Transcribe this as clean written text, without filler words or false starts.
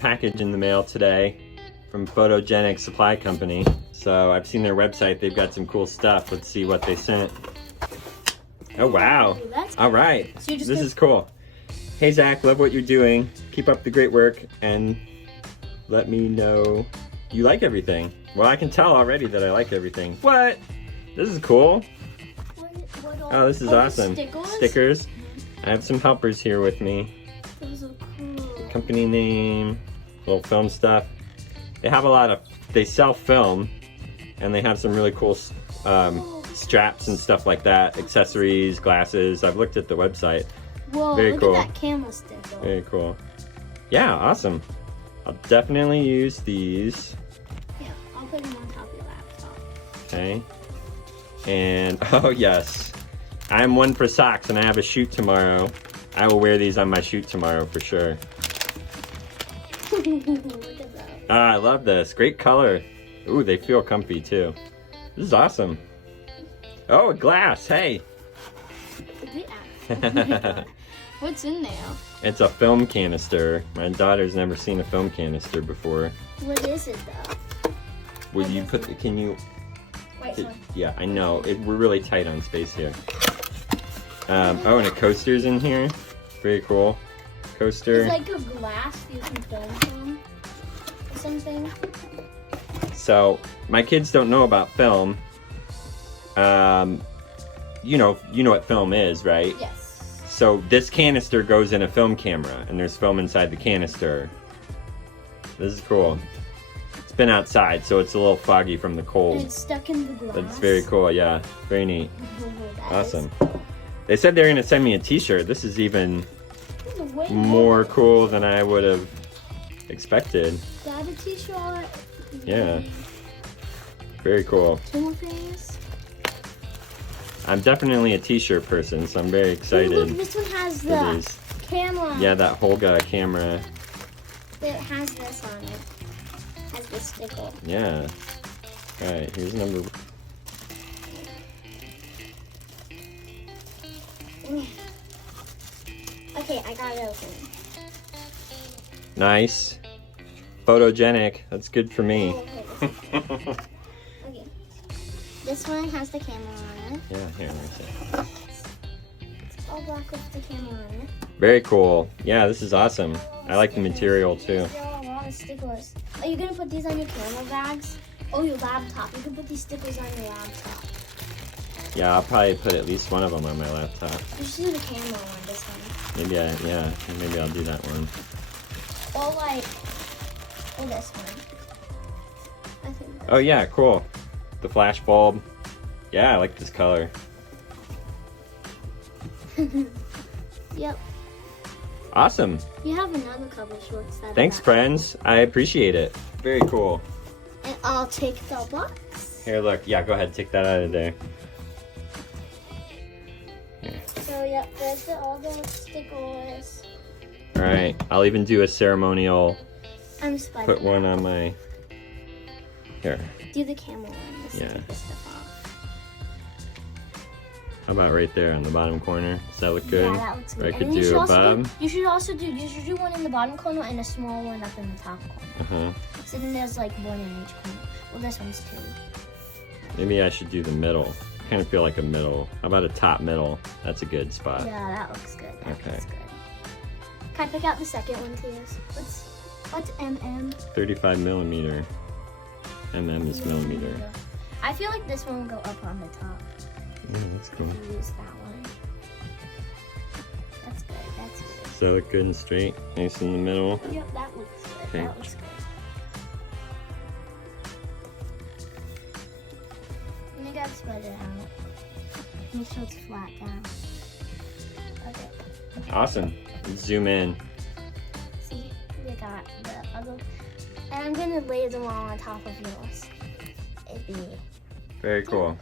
package in the mail today from Photogenic Supply Company. So I've seen their website, they've got some cool stuff. Let's see what they sent. Oh wow, all right, So this is cool. Hey Zach, love what you're doing. Keep up the great work and let me know you like everything. Well, I can tell already that I like everything. What? This is cool. Oh, this is awesome. Stickers. I have some helpers here with me. Those are cool. Company name, little film stuff. They have a lot of, they sell film and they have some really cool straps and stuff like that. Accessories, glasses. I've looked at the website. Whoa, Very look cool. at that camera sticker. Very cool. Yeah, awesome. I'll definitely use these. Yeah, I'll put them on top of your laptop. Okay. And, oh yes. I'm one for socks and I have a shoot tomorrow. I will wear these on my shoot tomorrow for sure. Look at that. Ah, I love this. Great color. Ooh, they feel comfy too. This is awesome. Oh, a glass. Hey. What's in there? It's a film canister. My daughter's never seen a film canister before. What is it though? Would you put, can you? Wait, sorry. Yeah, I know. We're really tight on space here. Oh, and a coaster's in here. Very cool. Coaster. It's like a glass you can film from or something. So, my kids don't know about film. You know what film is, right? Yes. So this canister goes in a film camera, and there's film inside the canister. This is cool. It's been outside, so it's a little foggy from the cold. And it's stuck in the glass. But it's very cool, yeah. Very neat. That Awesome. They said they were gonna send me a t-shirt. This is even is way more cool than I would have expected. Got a t-shirt. Yeah. Very cool. Two more things. I'm definitely a t-shirt person, so I'm very excited. Look, this one has for the these. camera. Yeah, that Holga camera. It has this on it. Has this sticker. Yeah. Alright, here's number. Okay, I got it open. Nice. Photogenic. That's good for me. Okay. This one has the camera on it. Yeah, here, let me see. It's all black with the camera on it. Very cool. Yeah, this is awesome. I like the material too. There are a lot of stickers. Are you gonna put these on your camera bags? Oh, your laptop. You can put these stickers on your laptop. Yeah, I'll probably put at least one of them on my laptop. You should do the camera one this one. Maybe I'll do that one. Or like, or this one. I think. Oh yeah, cool. The flash bulb. Yeah, I like this color. Yep. Awesome. You have another cover shorts that. Thanks, friends. I appreciate it. Very cool. And I'll take the box. Here, look. Yeah, go ahead. Take that out of there. Here. So yep, there's all the stickers. All right. I'll even do a ceremonial. I'm Spider-Man. Put one on my. Here. Do the camera one. Yeah. Take this stuff off. How about right there on the bottom corner? Does that look good? Yeah, that looks good. Or I And could then you do should a also bob. you should do one in the bottom corner and a small one up in the top corner. So then there's like one in each corner. Well, this one's two. Maybe I should do the middle. I kind of feel like a middle. How about a top middle? That's a good spot. Yeah, that looks good. That Okay. looks good. Can I pick out the second one, please? What's MM? 35 millimeter. MM is millimeter. I feel like this one will go up on the top. Yeah, that's cool. If you use that one. That's good. That's good. Does that look good and straight? Nice in the middle. Yep, that looks good. Okay. That looks good. Let me gotta spread it out. Make sure it's flat down. Okay. Awesome. Let's zoom in. See, we got the other. And I'm gonna lay them all on top of yours. It'd be Very cool.